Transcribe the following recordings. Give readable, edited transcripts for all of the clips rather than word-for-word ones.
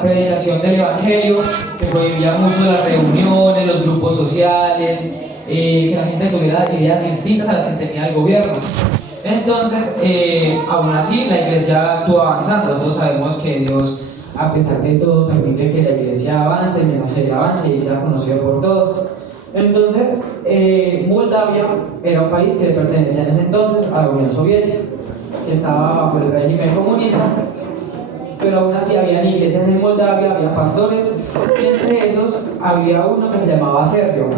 la predicación del Evangelio, que prohibía mucho las reuniones, los grupos sociales, que la gente tuviera ideas distintas a las que tenía el gobierno. Entonces, aún así, la iglesia estuvo avanzando. Todos sabemos que Dios, a pesar de todo, permite que la iglesia avance, el mensaje avance y sea conocido por todos. Entonces, Moldavia era un país que le pertenecía en ese entonces a la Unión Soviética, que estaba bajo el régimen comunista, pero aún así había iglesias en Moldavia, había pastores, y entre esos había uno que se llamaba Sergio.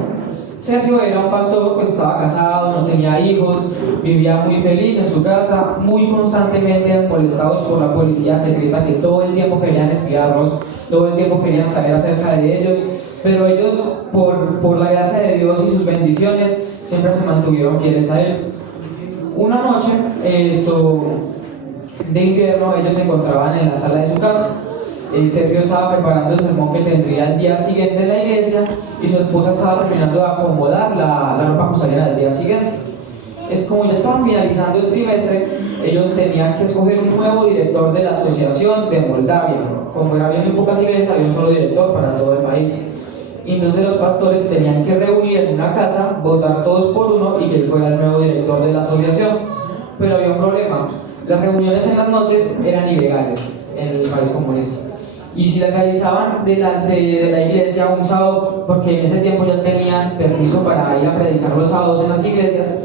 Sergio era un pastor, pues estaba casado, no tenía hijos, vivía muy feliz en su casa, muy constantemente molestados por la policía secreta que todo el tiempo querían espiarlos, todo el tiempo querían saber acerca de ellos, pero ellos, por la gracia de Dios y sus bendiciones, siempre se mantuvieron fieles a él. Una noche, de invierno, ellos se encontraban en la sala de su casa. Sergio estaba preparando el sermón que tendría el día siguiente en la iglesia y su esposa estaba terminando de acomodar la ropa costalera del día siguiente. Es como ya estaban finalizando el trimestre, ellos tenían que escoger un nuevo director de la asociación de Moldavia. Como había muy pocas iglesias, había un solo director para todo el país. Y entonces los pastores se tenían que reunir en una casa, votar todos por uno y que él fuera el nuevo director de la asociación. Pero había un problema: las reuniones en las noches eran ilegales en el país comunista. Y si la realizaban delante de la iglesia un sábado, porque en ese tiempo ya tenían permiso para ir a predicar los sábados en las iglesias,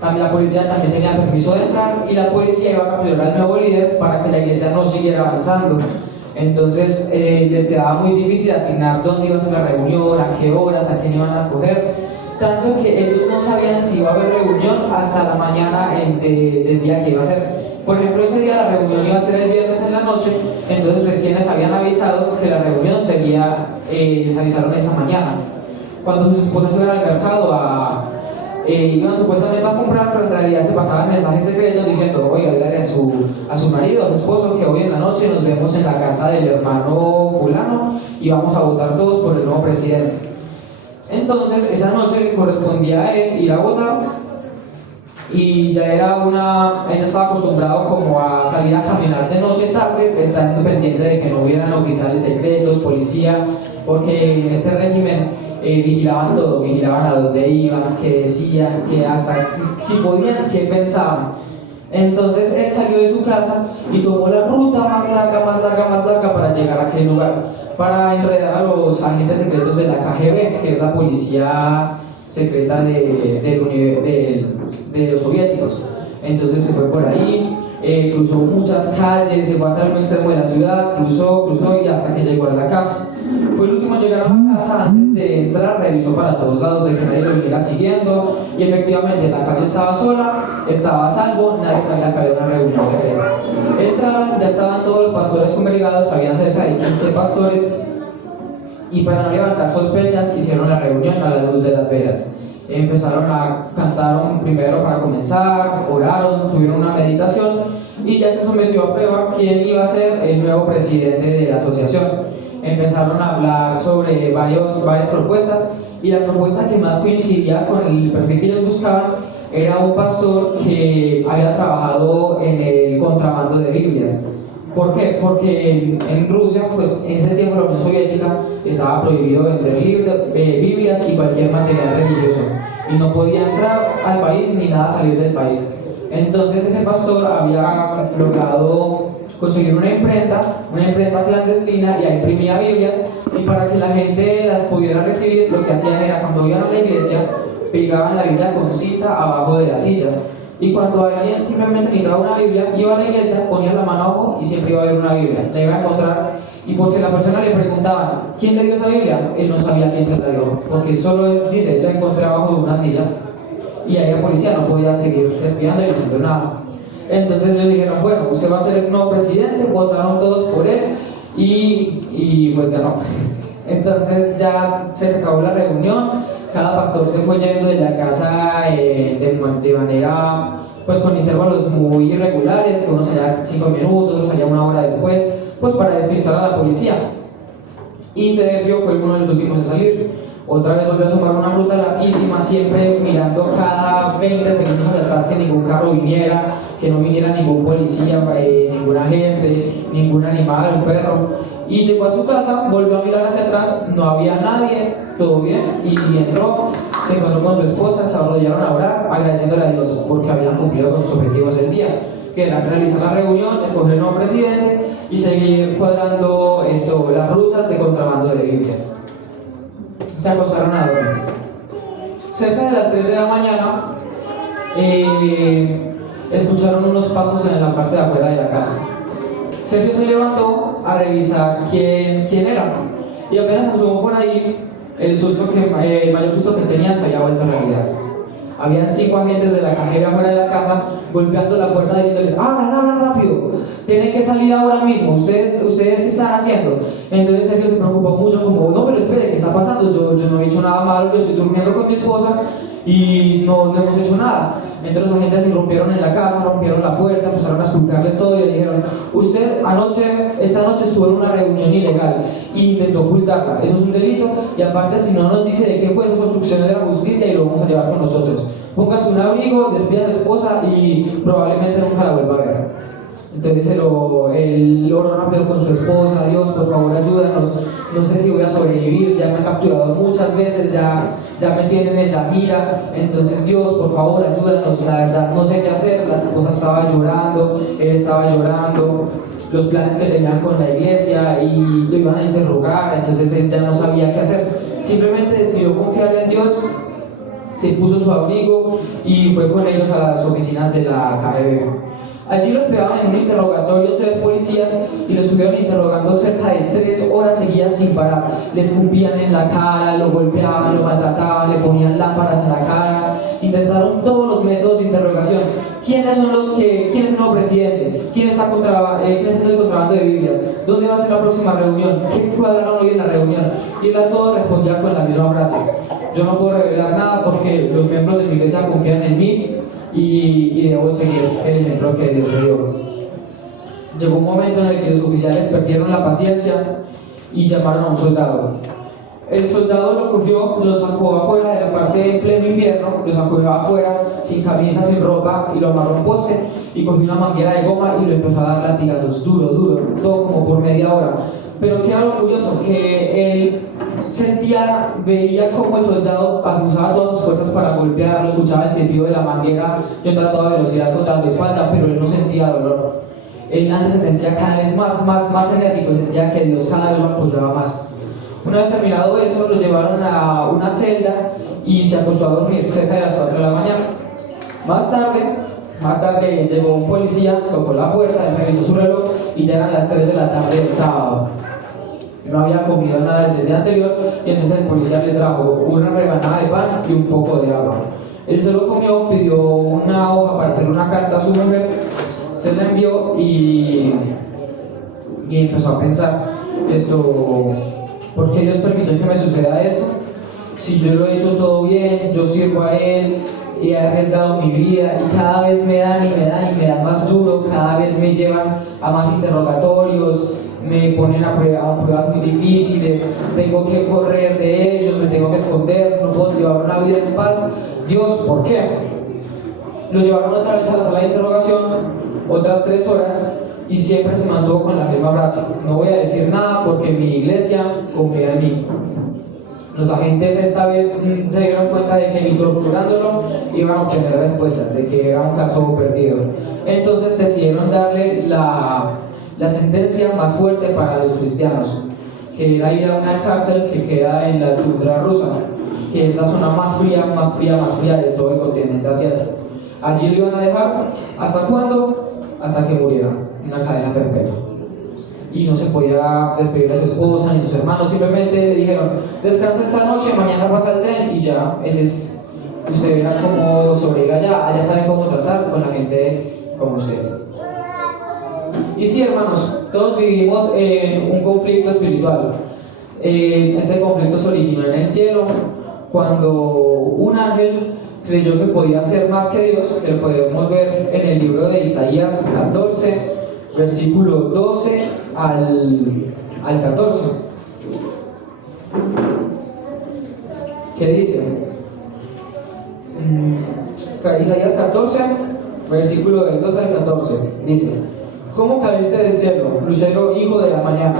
también la policía también tenía permiso de entrar y la policía iba a capturar al nuevo líder para que la iglesia no siguiera avanzando. Entonces les quedaba muy difícil asignar dónde iba a ser la reunión, a qué horas, a quién iban a escoger, tanto que ellos no sabían si iba a haber reunión hasta la mañana del día que iba a ser. Por ejemplo, ese día la reunión iba a ser el viernes en la noche, entonces recién les habían avisado que la reunión sería, les avisaron esa mañana. Cuando sus esposas iban al mercado iban supuestamente a comprar, pero en realidad se pasaban mensajes secretos diciendo: oiga, dígale a su marido, a su esposo, que hoy en la noche nos vemos en la casa del hermano fulano y vamos a votar todos por el nuevo presidente. Entonces, esa noche le correspondía a él ir a votar. Y ya él estaba acostumbrado como a salir a caminar de noche tarde, estando pendiente de que no hubieran oficiales secretos, policía, porque en este régimen vigilaban todo, vigilaban a dónde iban, qué decían, qué hasta si podían, qué pensaban. Entonces él salió de su casa y tomó la ruta más larga para llegar a aquel lugar, para enredar a los agentes secretos de la KGB, que es la policía secreta de los soviéticos. Entonces se fue por ahí, cruzó muchas calles, se fue hasta el extremo de la ciudad, cruzó y hasta que llegó a la casa. Fue el último a llegar a la casa. Antes de entrar revisó para todos lados de que nadie lo viniera siguiendo, y efectivamente la calle estaba sola, estaba a salvo, nadie sabía que había una reunión secreta. Entraron, ya estaban todos los pastores congregados, había cerca de 15 pastores, y para no levantar sospechas hicieron la reunión a la luz de las velas. Cantaron primero para comenzar, oraron, tuvieron una meditación y ya se sometió a prueba quién iba a ser el nuevo presidente de la asociación. Empezaron a hablar sobre varias propuestas, y la propuesta que más coincidía con el perfil que ellos buscaban era un pastor que había trabajado en el contrabando de Biblias. ¿Por qué? Porque en Rusia, pues en ese tiempo la Unión Soviética estaba prohibido vender Biblias y cualquier material religioso, y no podía entrar al país ni nada salir del país. Entonces ese pastor había logrado conseguir una imprenta clandestina, y ahí imprimía Biblias, y para que la gente las pudiera recibir, lo que hacían era, cuando iban a la iglesia, pegaban la Biblia con cinta abajo de la silla. Y cuando alguien simplemente necesitaba una Biblia, iba a la iglesia, ponía la mano abajo y siempre iba a haber una Biblia. La iba a encontrar, y por si la persona le preguntaban ¿quién le dio esa Biblia?, él no sabía quién se la dio, porque solo él dice: la encontré abajo de una silla. Y ahí la policía no podía seguir espiando y haciendo nada. Entonces ellos dijeron: bueno, usted va a ser el nuevo presidente. Votaron todos por él y pues ganó. Entonces ya se acabó la reunión. Cada pastor se fue yendo de la casa de manera, pues con intervalos muy irregulares, que uno salía 5 minutos, uno salía 1 hora después, pues para despistar a la policía. Y Sergio fue uno de los últimos en salir. Otra vez volvió a tomar una ruta larguísima, siempre mirando cada 20 segundos hacia atrás que ningún carro viniera, que no viniera ningún policía, ningún agente, ningún animal, un perro. Y llegó a su casa, volvió a mirar hacia atrás, no había nadie, todo bien, y entró, se encontró con su esposa, se arrodillaron a orar, agradeciéndole a Dios porque habían cumplido con sus objetivos del día, que era realizar la reunión, escoger un nuevo presidente y seguir cuadrando las rutas de contrabando de Biblias. Se acostaron a dormir. Cerca de las 3 de la mañana, escucharon unos pasos en la parte de afuera de la casa. Sergio se levantó a revisar quién era, y apenas asomó por ahí, el mayor susto que tenía se había vuelto realidad. Habían 5 agentes de la cajera afuera de la casa golpeando la puerta diciéndoles: abran rápido, tienen que salir ahora mismo, ustedes qué están haciendo. Entonces Sergio se preocupó mucho, como: no, pero espere, ¿qué está pasando? Yo no he hecho nada malo, yo estoy durmiendo con mi esposa y no hemos hecho nada. Entonces los agentes irrumpieron en la casa, rompieron la puerta, empezaron a explicarles todo y le dijeron: usted esta noche estuvo en una reunión ilegal e intentó ocultarla, eso es un delito, y aparte si no nos dice de qué fue, eso es obstrucción de la justicia y lo vamos a llevar con nosotros. Póngase un abrigo, despida a su esposa y probablemente nunca la vuelva a ver. Entonces él oró rápido con su esposa: Dios, por favor ayúdanos, no sé si voy a sobrevivir, ya me han capturado muchas veces, ya me tienen en la mira, entonces Dios, por favor ayúdanos, la verdad no sé qué hacer. La esposa estaba llorando, él estaba llorando, los planes que tenían con la iglesia y lo iban a interrogar, entonces él ya no sabía qué hacer, simplemente decidió confiar en Dios, se puso su abrigo y fue con ellos a las oficinas de la KGB. Allí lo esperaban en un interrogatorio 3 policías y lo estuvieron interrogando cerca de 3 horas seguidas sin parar. Le escupían en la cara, lo golpeaban, lo maltrataban, le ponían lámparas en la cara. Intentaron todos los métodos de interrogación. ¿Quién es el nuevo presidente? ¿Quién está haciendo el contrabando de Biblias? ¿Dónde va a ser la próxima reunión? ¿Qué cuadraron hoy en la reunión? Y él a todo respondía con la misma frase: yo no puedo revelar nada porque los miembros de mi iglesia confían en mí y debo seguir el ejemplo que Dios me dio. Llegó un momento en el que los oficiales perdieron la paciencia y llamaron a un soldado. El soldado lo cogió, lo sacó afuera de la parte en pleno invierno, lo sacó afuera sin camisa, sin ropa, y lo amarró a un poste y cogió una manguera de goma y lo empezó a dar latigazos, duro, todo como por media hora. Pero qué algo curioso, que él veía como el soldado usaba todas sus fuerzas para golpearlo, escuchaba el silbido de la manguera yendo a toda velocidad contra su espalda, pero él no sentía dolor. Él antes se sentía cada vez más enérgico, sentía que Dios cada vez lo apoyaba más. Una vez terminado eso, lo llevaron a una celda y se acostó a dormir cerca de las 4 de la mañana. Más tarde llegó un policía, tocó la puerta, revisó su reloj y ya eran las 3 de la tarde del sábado. No había comido nada desde el día anterior y entonces el policía le trajo una rebanada de pan y un poco de agua. Él se lo comió, pidió una hoja para hacer una carta a su mujer, se la envió y empezó a pensar: ¿por qué Dios permitió que me suceda esto? Si yo lo he hecho todo bien, yo sirvo a Él y he arriesgado mi vida y cada vez me dan más duro, cada vez me llevan a más interrogatorios, me ponen a pruebas muy difíciles, tengo que correr de ellos, me tengo que esconder, no puedo llevar una vida en paz. Dios, ¿por qué? Lo llevaron otra vez a la sala de interrogación, otras 3 horas, y siempre se mantuvo con la misma frase: no voy a decir nada porque mi iglesia confía en mí. Los agentes esta vez se dieron cuenta de que ni torturándolo iban a obtener respuestas, de que era un caso perdido. Entonces decidieron darle la sentencia más fuerte para los cristianos, que era ir a una cárcel que queda en la tundra rusa, que es la zona más fría de todo el continente asiático. Allí lo iban a dejar, ¿hasta cuándo? Hasta que muriera, una cadena perpetua. Y no se podía despedir de su esposa ni sus hermanos, simplemente le dijeron: descansa esta noche, mañana pasa el tren, y ya, usted verá cómo sobrevive allá saben cómo tratar con la gente como usted. Y sí, hermanos, todos vivimos en un conflicto espiritual. Este conflicto se originó en el cielo cuando un ángel creyó que podía ser más que Dios, que lo podemos ver en el libro de Isaías 14, versículo 12 al 14. ¿Qué dice? Isaías 14, versículo del 12 al 14, dice: ¿Cómo caíste del cielo, lucero hijo de la mañana?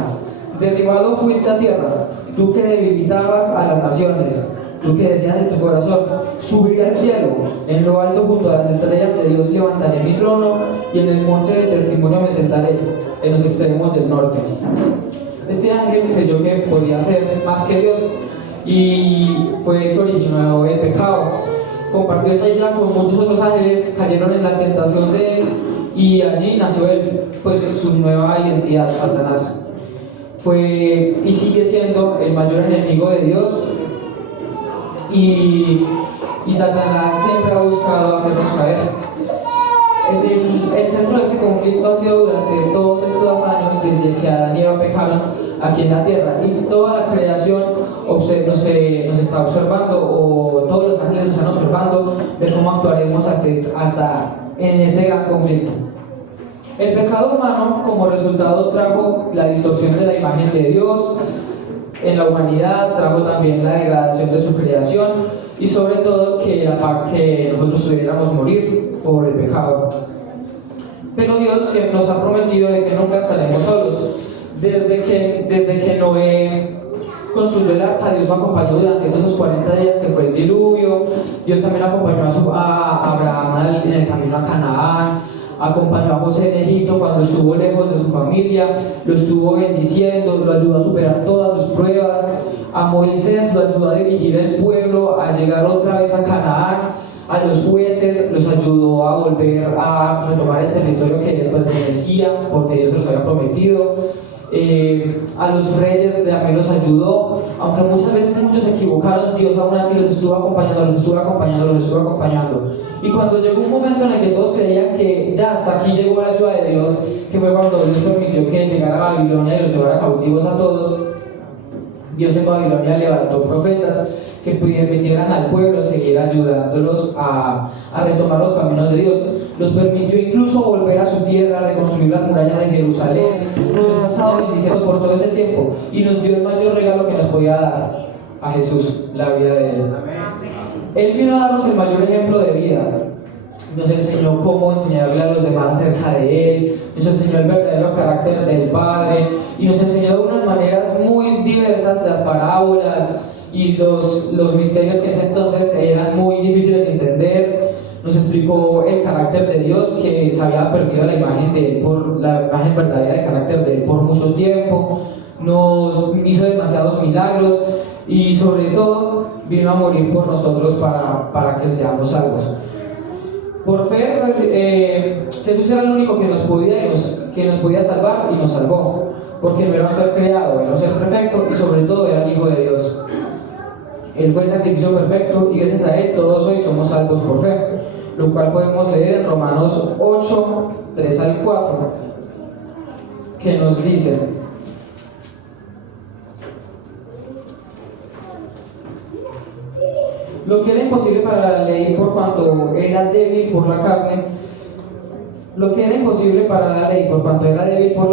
derribado fuiste a tierra, tú que debilitabas a las naciones, tú que decías en tu corazón, subiré al cielo, en lo alto junto a las estrellas de Dios levantaré mi trono, y en el monte del testimonio me sentaré, en los extremos del norte. Este ángel creyó que podía ser más que Dios, y fue el que originó el pecado. Compartió esa isla con muchos otros ángeles, cayeron en la tentación de él, y allí nació él, pues, su nueva identidad, Satanás. Fue y sigue siendo el mayor enemigo de Dios, y Satanás siempre ha buscado hacernos caer. El centro de este conflicto ha sido durante todos estos años, desde que Adán y Eva pecaron aquí en la tierra, y toda la creación nos está observando, o todos los ángeles nos están observando de cómo actuaremos hasta en este gran conflicto. El pecado humano como resultado trajo la distorsión de la imagen de Dios en la humanidad, trajo también la degradación de su creación, y sobre todo que nosotros pudiéramos morir por el pecado. Pero Dios siempre nos ha prometido de que nunca estaremos solos. Desde que Noé construyó el arca, Dios lo acompañó durante todos esos 40 días que fue el diluvio. Dios también acompañó a Abraham en el camino a Canaán, acompañó a José en Egipto cuando estuvo lejos de su familia, lo estuvo bendiciendo, lo ayudó a superar todas sus pruebas. A Moisés lo ayudó a dirigir el pueblo, a llegar otra vez a Canaán. A los jueces los ayudó a volver a retomar el territorio que les pertenecía, porque Dios los había prometido. A los reyes también los ayudó, aunque muchas veces muchos se equivocaron, Dios aún así los estuvo acompañando. Y cuando llegó un momento en el que todos creían que ya hasta aquí llegó la ayuda de Dios, que fue cuando Dios permitió que llegara a Babilonia y los llevara cautivos a todos, Dios en Babilonia levantó profetas que permitieran al pueblo seguir ayudándolos a retomar los caminos de Dios. Los permitió incluso volver a su tierra, reconstruir las murallas de Jerusalén. Nos ha estado bendiciendo por todo ese tiempo y nos dio el mayor regalo que nos podía dar, a Jesús, la vida de Él. Él vino a darnos el mayor ejemplo de vida. Nos enseñó cómo enseñarle a los demás acerca de Él, nos enseñó el verdadero carácter del Padre, y nos enseñó de unas maneras muy diversas las parábolas y los misterios que en ese entonces eran muy difíciles de entender. Nos explicó el carácter de Dios, que se había perdido la imagen verdadera del carácter de Él por mucho tiempo. Nos hizo demasiados milagros, y sobre todo vino a morir por nosotros para que seamos salvos. Por fe, Jesús era el único que nos podía salvar, y nos salvó, porque no era un ser creado, era un ser perfecto, y sobre todo era el Hijo de Dios. Él fue el sacrificio perfecto, y gracias a Él todos hoy somos salvos por fe, lo cual podemos leer en Romanos 8, 3 al 4, que nos dice: lo que era imposible para la ley por cuanto era débil por la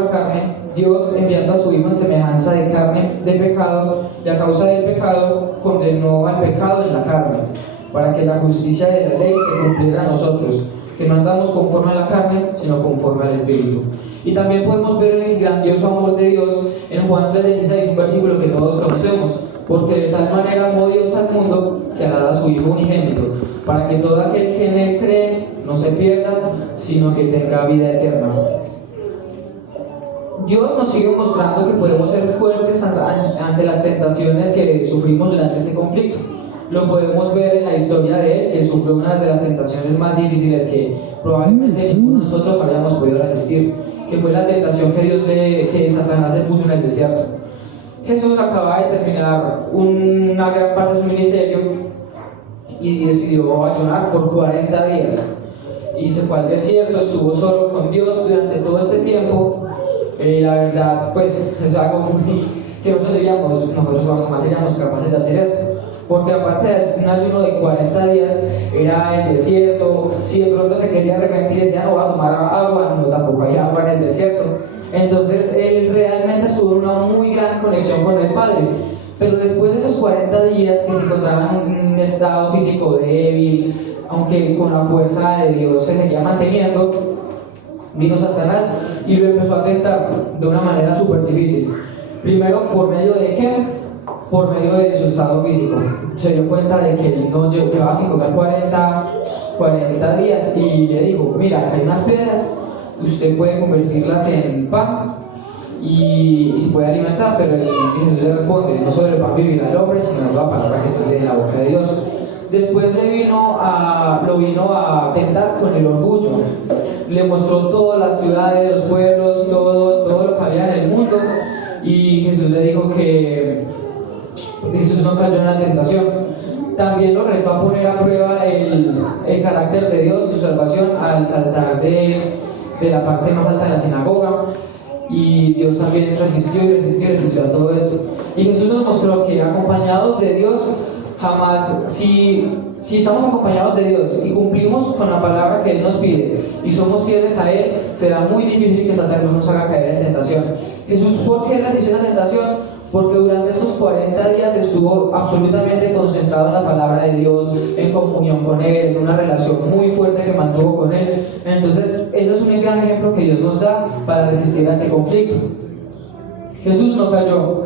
carne, Dios, enviando a su Hijo en semejanza de carne de pecado, y a causa del pecado condenó al pecado en la carne, para que la justicia de la ley se cumpliera a nosotros, que no andamos conforme a la carne, sino conforme al Espíritu. Y también podemos ver el grandioso amor de Dios en Juan 3:16, un versículo que todos conocemos: porque de tal manera amó Dios al mundo, que ha dado a su Hijo unigénito, para que todo aquel que en Él cree no se pierda, sino que tenga vida eterna. Dios nos sigue mostrando que podemos ser fuertes ante las tentaciones que sufrimos durante este conflicto. Lo podemos ver en la historia de Él, que sufrió una de las tentaciones más difíciles que probablemente ninguno de nosotros habríamos podido resistir, que fue la tentación que Satanás le puso en el desierto. Jesús acaba de terminar una gran parte de su ministerio y decidió ayunar por 40 días. Y se fue al desierto, estuvo solo con Dios durante todo este tiempo. La verdad, pues es algo que nosotros jamás seríamos capaces de hacer eso. Porque aparte de un ayuno de 40 días, era el desierto. Si de pronto se quería arrepentir y decía no voy a tomar agua, no, tampoco hay agua en el desierto. Entonces él realmente estuvo en una muy gran conexión con el Padre. Pero después de esos 40 días que se encontraba en un estado físico débil, aunque con la fuerza de Dios se seguía manteniendo, vino Satanás y lo empezó a tentar de una manera súper difícil. Primero, ¿por medio de qué? Por medio de su estado físico. Se dio cuenta de que él no llevaba sin comer 40 días y le dijo, mira, acá hay unas piedras, usted puede convertirlas en pan y se puede alimentar, pero Jesús le responde, no sobre el pan vivirá el hombre, sino de la palabra que sale de la boca de Dios. Después lo vino a tentar con el orgullo. Le mostró todas las ciudades, los pueblos, todo lo que había en el mundo, y Jesús le dijo que Jesús no cayó en la tentación. También lo retó a poner a prueba el carácter de Dios y su salvación al saltar de la parte más alta de la sinagoga, y Dios también resistió a todo esto. Y Jesús nos mostró que acompañados de Dios, jamás, si estamos acompañados de Dios y cumplimos con la palabra que Él nos pide y somos fieles a Él, será muy difícil que Satanás nos haga caer en tentación. Jesús, ¿por qué resistió la tentación? Porque durante esos 40 días estuvo absolutamente concentrado en la palabra de Dios, en comunión con Él, en una relación muy fuerte que mantuvo con Él. Entonces, ese es un gran ejemplo que Dios nos da para resistir a este conflicto. Jesús no cayó.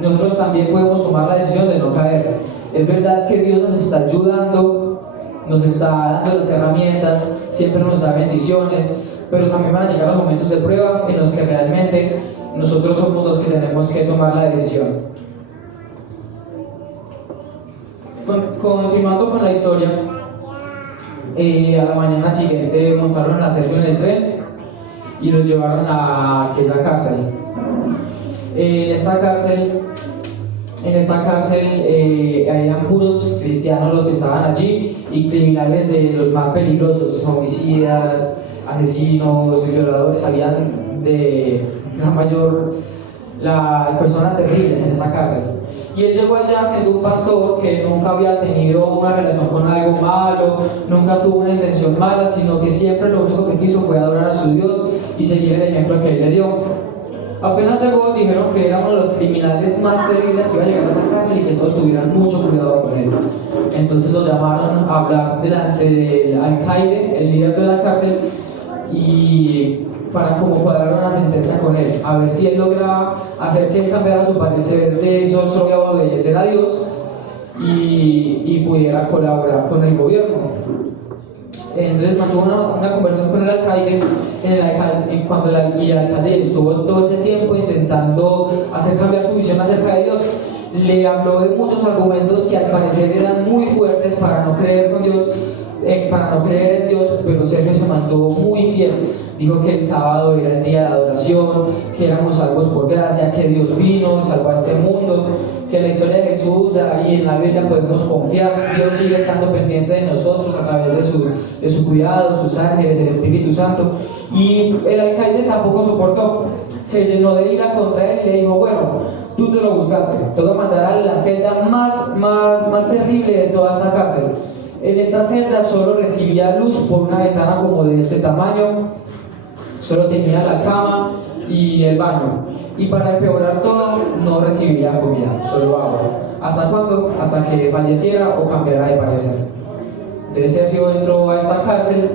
Nosotros también podemos tomar la decisión de no caer. Es verdad que Dios nos está ayudando, nos está dando las herramientas, siempre nos da bendiciones, pero también van a llegar los momentos de prueba en los que realmente nosotros somos los que tenemos que tomar la decisión. Continuando con la historia, a la mañana siguiente montaron a Sergio en el tren y lo llevaron a aquella cárcel. En esta cárcel eran puros cristianos los que estaban allí y criminales de los más peligrosos, homicidas, asesinos, violadores, habían de personas terribles en esta cárcel. Y él llegó allá siendo un pastor que nunca había tenido una relación con algo malo, nunca tuvo una intención mala, sino que siempre lo único que quiso fue adorar a su Dios y seguir el ejemplo que él le dio. Apenas llegó, dijeron que era uno de los criminales más terribles que iba a llegar a esa cárcel y que todos tuvieran mucho cuidado con él. Entonces lo llamaron a hablar delante del alcaide, el líder de la cárcel, y para como cuadrar una sentencia con él, a ver si él lograba hacer que él cambiara su parecer de yo solo voy a obedecer a Dios y pudiera colaborar con el gobierno. Entonces mantuvo una conversación con el alcaide, cuando el alcalde estuvo todo ese tiempo intentando hacer cambiar su visión acerca de Dios. Le habló de muchos argumentos que al parecer eran muy fuertes para no creer con Dios, para no creer en Dios, pero Sergio se mantuvo muy fiel. Dijo que el sábado era el día de adoración, que éramos salvos por gracia, que Dios vino y salvó a este mundo, que en la historia de Jesús y en la Biblia podemos confiar. Dios sigue estando pendiente de nosotros a través de su cuidado, sus ángeles, el Espíritu Santo. Y el alcaide tampoco soportó, se llenó de ira contra él y le dijo, bueno, tú te lo buscaste, te voy a mandar a la celda más terrible de toda esta cárcel. En esta celda solo recibía luz por una ventana como de este tamaño, solo tenía la cama y el baño, y para empeorar todo no recibiría comida, solo agua. ¿Hasta cuándo? Hasta que falleciera o cambiara de parecer. Entonces Sergio entró a esta cárcel,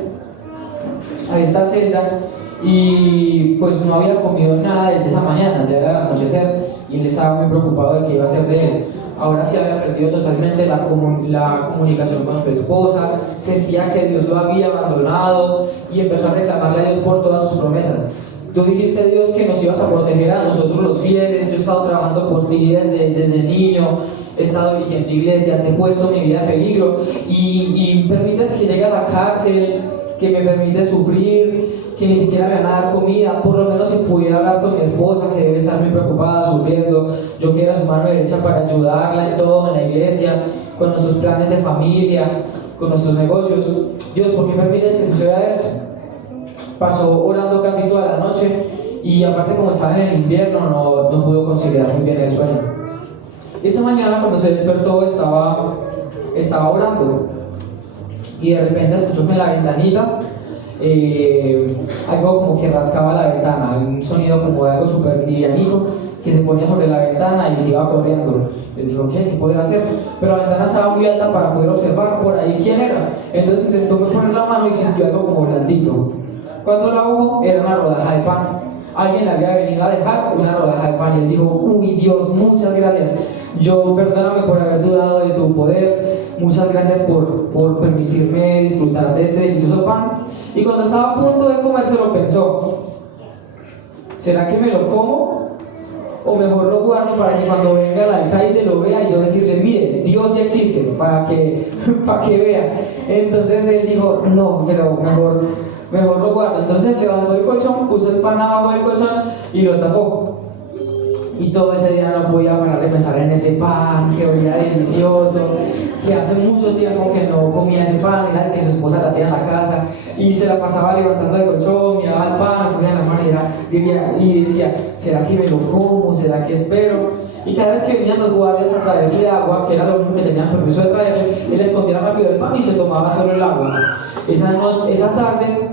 a esta celda, y pues no había comido nada desde esa mañana, ya era el anochecer, y él estaba muy preocupado de qué iba a hacer de él. Ahora sí había perdido totalmente la comunicación con su esposa, sentía que Dios lo había abandonado y empezó a reclamarle a Dios por todas sus promesas. Tú dijiste, Dios, que nos ibas a proteger a nosotros los fieles, yo he estado trabajando por ti desde niño, he estado dirigiendo iglesias, he puesto mi vida en peligro y permites que llegue a la cárcel, que me permite sufrir, que ni siquiera me van a dar comida. Por lo menos si pudiera hablar con mi esposa, que debe estar muy preocupada, sufriendo, yo que era su mano derecha para ayudarla en todo, en la iglesia, con nuestros planes de familia, con nuestros negocios. Dios, ¿por qué permites que suceda esto? Pasó orando casi toda la noche y aparte como estaba en el invierno no pudo conciliar muy bien el sueño. Esa mañana cuando se despertó estaba orando y de repente escuchó que en la ventanita algo como que rascaba la ventana, un sonido como de algo súper livianito que se ponía sobre la ventana y se iba corriendo. Le dijo, ¿qué podía hacer? Pero la ventana estaba muy alta para poder observar por ahí quién era. Entonces intentó poner la mano y sintió algo como blandito. Cuando la hubo, era una rodaja de pan. alguien le había venido a dejar una rodaja de pan y él dijo, uy Dios, muchas gracias, yo perdóname por haber dudado de tu poder, muchas gracias por permitirme disfrutar de este delicioso pan. Y cuando estaba a punto de comérselo pensó, ¿será que me lo como? O mejor lo guardo para que cuando venga el alcaide lo vea y yo decirle, mire, Dios ya existe, para que vea. Entonces él dijo, no, pero mejor lo guardo. Entonces levantó el colchón, puso el pan abajo del colchón y lo tapó. Y todo ese día no podía parar de pensar en ese pan, que olía delicioso, que hace mucho tiempo que no comía ese pan, era el que su esposa le hacía en la casa, y se la pasaba levantando el colchón, miraba el pan, lo ponía en la mano y decía, ¿será que me lo como? ¿Será que espero? Y cada vez que venían los guardias a traerle agua, que era lo único que tenían permiso de traerle, él escondía rápido el pan y se tomaba solo el agua. Esa tarde,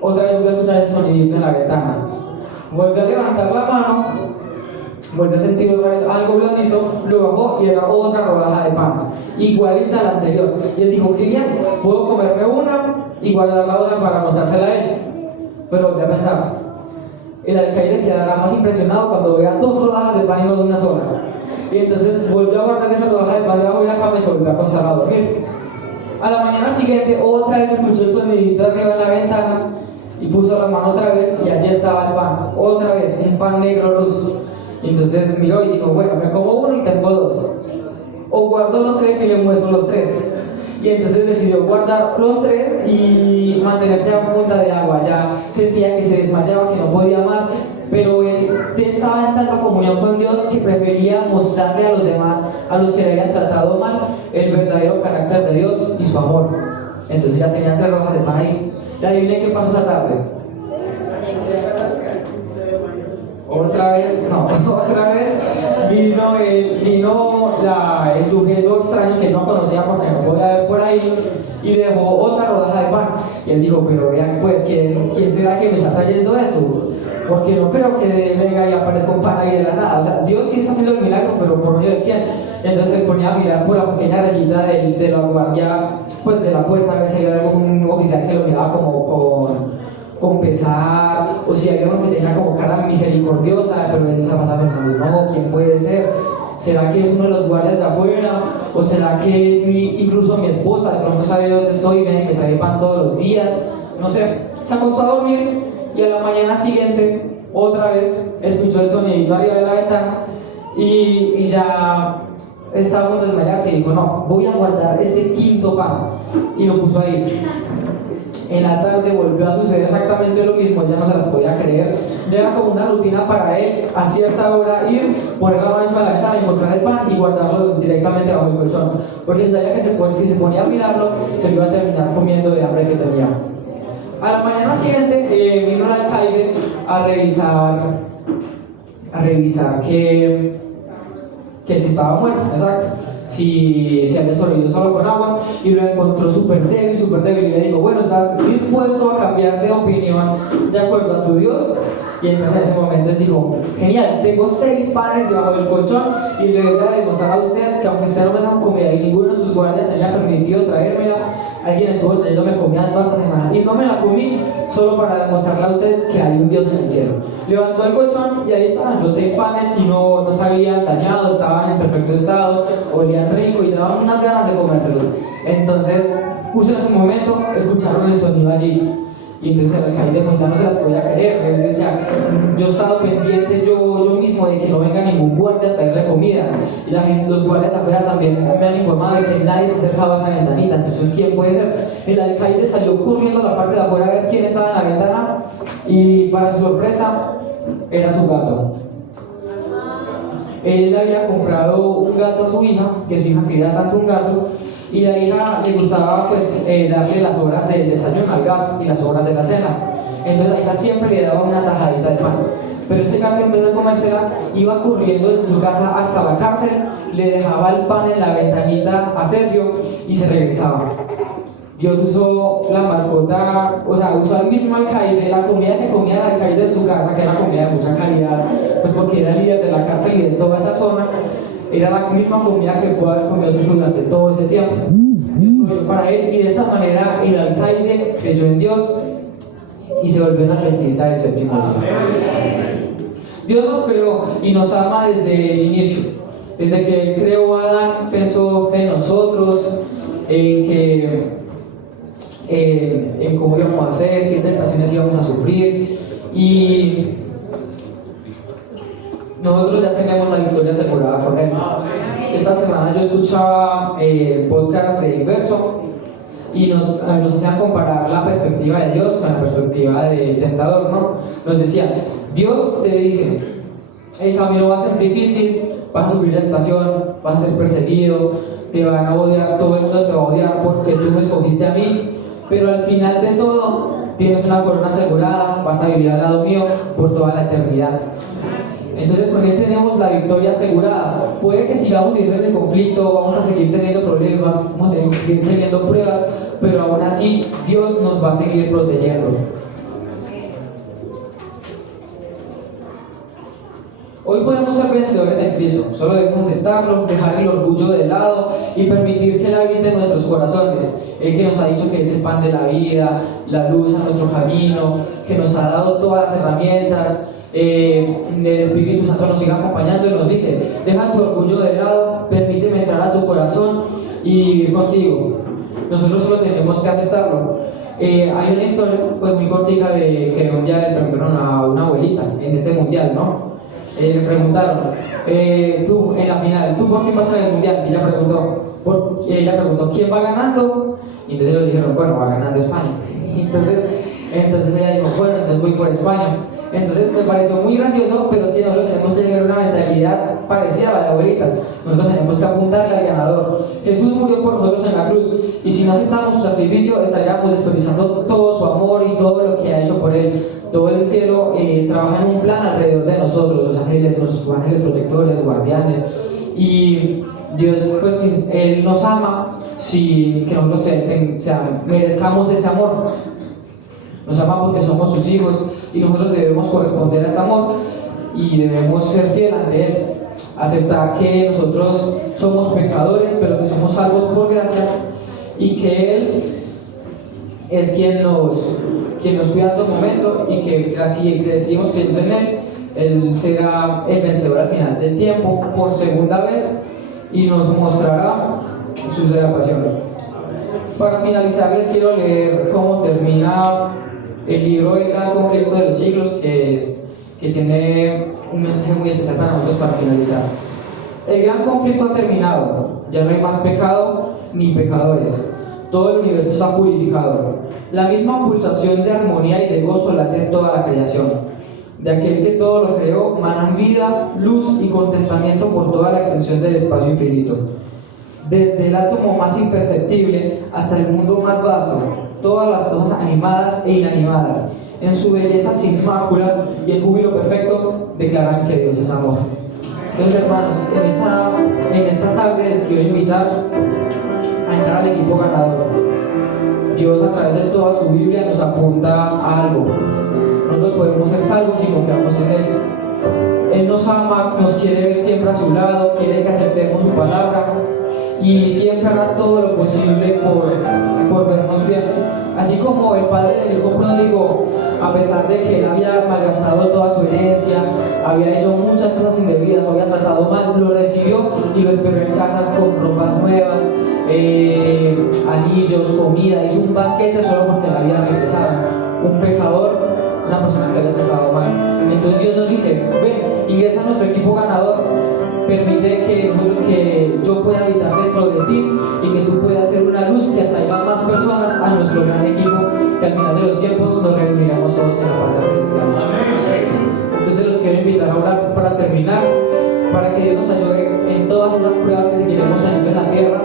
otra vez vuelve a escuchar el sonidito en la ventana. Vuelve a levantar la mano, vuelve a sentir otra vez algo blandito, lo bajó y era otra rodaja de pan, igualita a la anterior. Y él dijo, genial, puedo comerme una y guardar la otra para mostrársela a él. Pero volví a pensar, el alcaide quedará más impresionado cuando vea dos rodajas de pan y no de una sola. Y entonces volvió a guardar esa rodaja de pan debajo de la cama y se volvió a acostar a dormir. A la mañana siguiente, otra vez escuchó el sonidito arriba en la ventana y puso la mano otra vez y allí estaba el pan, otra vez, un pan negro luz. Entonces miró y dijo, bueno, me como uno y tengo dos. O guardo los tres y le muestro los tres. Y entonces decidió guardar los tres y mantenerse a punta de agua. Ya sentía que se desmayaba, que no podía más, pero él estaba en tanta comunión con Dios que prefería mostrarle a los demás, a los que le habían tratado mal, el verdadero carácter de Dios y su amor. Entonces ya tenía 3 rodajas de pan ahí. Y adivinen qué pasó esa tarde. Otra vez vino el sujeto extraño que no conocía porque no podía ver por ahí y le dejó otra rodaja de pan. Y él dijo, pero vean pues, ¿quién será que me está trayendo eso? Porque no creo que venga y aparezca un pan ahí de la nada. O sea, Dios sí está haciendo el milagro, pero ¿por medio de quién? Entonces se ponía a mirar por la pequeña rejita de la guardia, pues de la puerta, a ver si había algún oficial que lo miraba como con pesar, o si había uno que tenía como cara misericordiosa, pero él se pasaba pensando, no, ¿quién puede ser? ¿Será que es uno de los guardias de afuera? ¿O será que es incluso mi esposa? De pronto sabe dónde estoy, ven, me trae pan todos los días, no sé. Se acostó a dormir y a la mañana siguiente, otra vez, escuchó el sonidito arriba de la ventana y ya estaba a punto de desmayarse y dijo, no, voy a guardar este quinto pan, y lo puso ahí. En la tarde volvió a suceder exactamente lo mismo, él ya no se las podía creer, ya era como una rutina para él, a cierta hora ir, poner la mano encima de la ventana, encontrar el pan y guardarlo directamente bajo el colchón, porque sabía que si se ponía a mirarlo, se iba a terminar comiendo de hambre que tenía. A la mañana siguiente vino el alcaide a revisar que si estaba muerto, exacto, si había sobrevivido solo con agua, y lo encontró súper débil, y le dijo, bueno, ¿estás dispuesto a cambiar de opinión de acuerdo a tu Dios? Y entonces en ese momento él dijo, genial, tengo 6 panes debajo del colchón y le voy a demostrar a usted que aunque usted no me trajo comida y ninguno de sus guardias haya permitido traérmela, alguien estuvo trayéndome comida toda esta semana y no me la comí solo para demostrarle a usted que hay un Dios en el cielo. Levantó el colchón y ahí estaban los 6 panes y no se habían dañado, estaban en perfecto estado, olían rico y daban unas ganas de comérselos. Entonces, justo en ese momento, escucharon el sonido allí. Y entonces el alcaide pues ya no se las podía creer. Él decía, yo he estado pendiente yo mismo de que no venga ningún guardia a traerle comida. Y los guardias afuera también me han informado de que nadie se acercaba a esa ventanita. Entonces, ¿quién puede ser? El alcaide salió corriendo a la parte de afuera a ver quién estaba en la ventana. Y para su sorpresa, era su gato. Él había comprado un gato a su hija, que su hija quería tanto un gato, y a la hija le gustaba pues darle las horas del desayuno al gato y las horas de la cena. Entonces la hija siempre le daba una tajadita de pan, pero ese gato, en vez de comérsela, iba corriendo desde su casa hasta la cárcel, le dejaba el pan en la ventanita a Sergio y se regresaba. Dios usó la mascota, o sea, usó al mismo alcaide, la comida que comía el alcaide de su casa, que era comida de mucha calidad, pues porque era líder de la cárcel y de toda esa zona, era la misma comida que pudo haber comido Sergio durante todo ese tiempo. Dios proveyó para él, y de esta manera el alcaide creyó en Dios y se volvió un adventista del séptimo día. Dios nos creó y nos ama desde el inicio. Desde que Él creó a Adán, pensó en nosotros, en cómo íbamos a hacer, qué tentaciones íbamos a sufrir, y nosotros ya tenemos la victoria asegurada con Él. Esta semana yo escuchaba el podcast de Verso y nos hacían comparar la perspectiva de Dios con la perspectiva del tentador, ¿no? Nos decía, Dios te dice, el camino va a ser difícil, vas a sufrir tentación, vas a ser perseguido, te van a odiar, todo el mundo te va a odiar porque tú me escogiste a mí, pero al final de todo tienes una corona asegurada, vas a vivir al lado mío por toda la eternidad. Entonces con Él tenemos la victoria asegurada. Puede que sigamos viviendo en el conflicto, vamos a seguir teniendo problemas, vamos a seguir teniendo pruebas, pero aún así Dios nos va a seguir protegiendo. Hoy podemos ser vencedores en Cristo, solo debemos aceptarlo, dejar el orgullo de lado y permitir que Él habite en nuestros corazones. Él que nos ha dicho que es el pan de la vida, la luz a nuestro camino, que nos ha dado todas las herramientas. El Espíritu Santo nos sigue acompañando y nos dice, deja tu orgullo de lado, permíteme entrar a tu corazón y vivir contigo. Nosotros solo tenemos que aceptarlo. Hay una historia pues muy cortica de que un día le preguntaron a una abuelita en este mundial, ¿no? Le preguntaron, tú en la final, ¿tú por quién vas a ganar el mundial? Y ella preguntó, ¿quién va ganando? Y entonces le dijeron, bueno, va ganando España. Y entonces ella dijo, bueno, entonces voy por España. Entonces me pareció muy gracioso, pero es que nosotros tenemos que tener una mentalidad parecida a la de la abuelita. Nosotros tenemos que apuntarle al ganador. Jesús murió por nosotros en la cruz, y si no aceptamos su sacrificio, estaríamos desperdiciando todo su amor y todo lo que ha hecho por Él. Todo el cielo trabaja en un plan alrededor de nosotros, los ángeles protectores, guardianes, y Dios, pues Él nos ama sin que nosotros merezcamos ese amor. Nos ama porque somos sus hijos y nosotros debemos corresponder a ese amor y debemos ser fiel ante Él. Aceptar que nosotros somos pecadores, pero que somos salvos por gracia, y que Él es quien nos cuida en todo momento, y que si decidimos creyendo en Él será el vencedor al final del tiempo por segunda vez y nos mostrará su salvación. Para finalizar, les quiero leer cómo termina el libro El Gran Conflicto de los Siglos, que tiene un mensaje muy especial para nosotros para finalizar. El gran conflicto ha terminado, ya no hay más pecado ni pecadores. Todo el universo está purificado. La misma pulsación de armonía y de gozo late en toda la creación. De aquel que todo lo creó manan vida, luz y contentamiento por toda la extensión del espacio infinito. Desde el átomo más imperceptible hasta el mundo más vasto, todas las cosas animadas e inanimadas, en su belleza sin mácula y en júbilo perfecto, declaran que Dios es amor. Entonces, hermanos, en esta tarde les quiero invitar a entrar al equipo ganador. Dios, a través de toda su Biblia, nos apunta a algo. Nosotros podemos ser salvos si confiamos en Él. Él nos ama, nos quiere ver siempre a su lado, quiere que aceptemos su palabra y siempre hará todo lo posible por vernos bien. Así como el padre del hijo pródigo, a pesar de que él había malgastado toda su herencia, había hecho muchas cosas indebidas, había tratado mal, lo recibió y lo esperó en casa con ropas nuevas, anillos, comida, hizo un banquete solo porque le había regresado. Un pecador, una persona que había tratado mal. Entonces Dios nos dice, ven, ingresa a nuestro equipo ganador, permite que yo pueda habitar dentro de ti y que tú puedas ser una luz que atraiga más personas a nuestro gran equipo, que al final de los tiempos nos reuniremos todos en la patria celestial. Entonces los quiero invitar a orar para terminar, para que Dios nos ayude en todas esas pruebas que seguiremos teniendo en la tierra,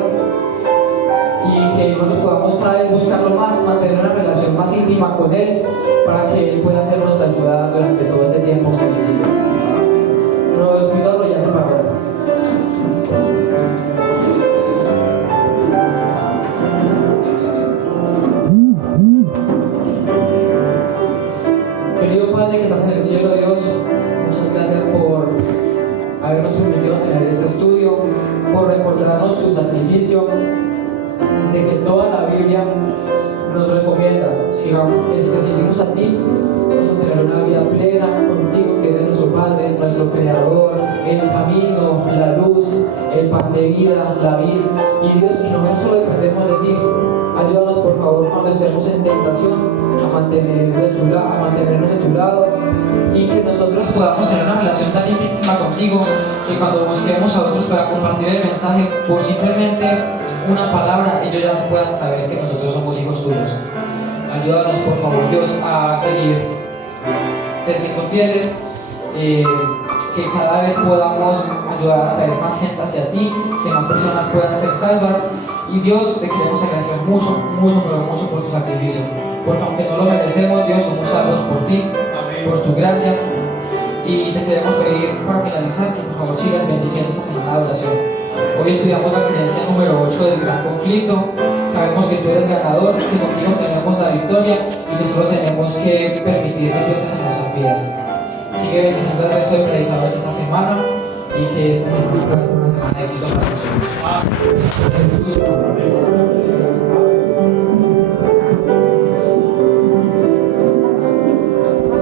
y que nosotros podamos cada vez buscarlo más, mantener una relación más íntima con Él, para que Él pueda ser nuestra ayuda durante todo este tiempo que nos sigue. Nos invito a arrodillarse para orar. Querido Padre que estás en el cielo, Dios, muchas gracias por habernos permitido tener este estudio, por recordarnos tu sacrificio, de que toda la Biblia nos recomienda que si te seguimos a ti, vamos a tener una vida plena contigo, que eres nuestro Padre, nuestro Creador, el camino, la luz, el pan de vida, la vida. Y Dios, que no solo dependemos de ti, ayúdanos por favor cuando estemos en tentación a mantenernos de tu lado, y que nosotros podamos tener una relación tan íntima contigo que cuando busquemos a otros para compartir el mensaje, por simplemente una palabra, ellos ya puedan saber que nosotros somos hijos tuyos. Ayúdanos por favor, Dios, a seguir siendo fieles, que cada vez podamos ayudar a traer más gente hacia ti, que más personas puedan ser salvas. Y Dios, te queremos agradecer mucho, pero mucho por tu sacrificio, porque aunque no lo merecemos, Dios, somos salvos por ti, por tu gracia. Y te queremos pedir para finalizar que por favor sigas bendiciendo esta semana de oración. Hoy estudiamos la creencia número 8 del gran conflicto. Sabemos que tú eres ganador, que contigo tenemos la victoria y que solo tenemos que permitir que tú entres en nuestras vidas. Sigue bendiciendo el resto de predicadores esta semana y que esta semana pueda ser una semana de éxito para nosotros.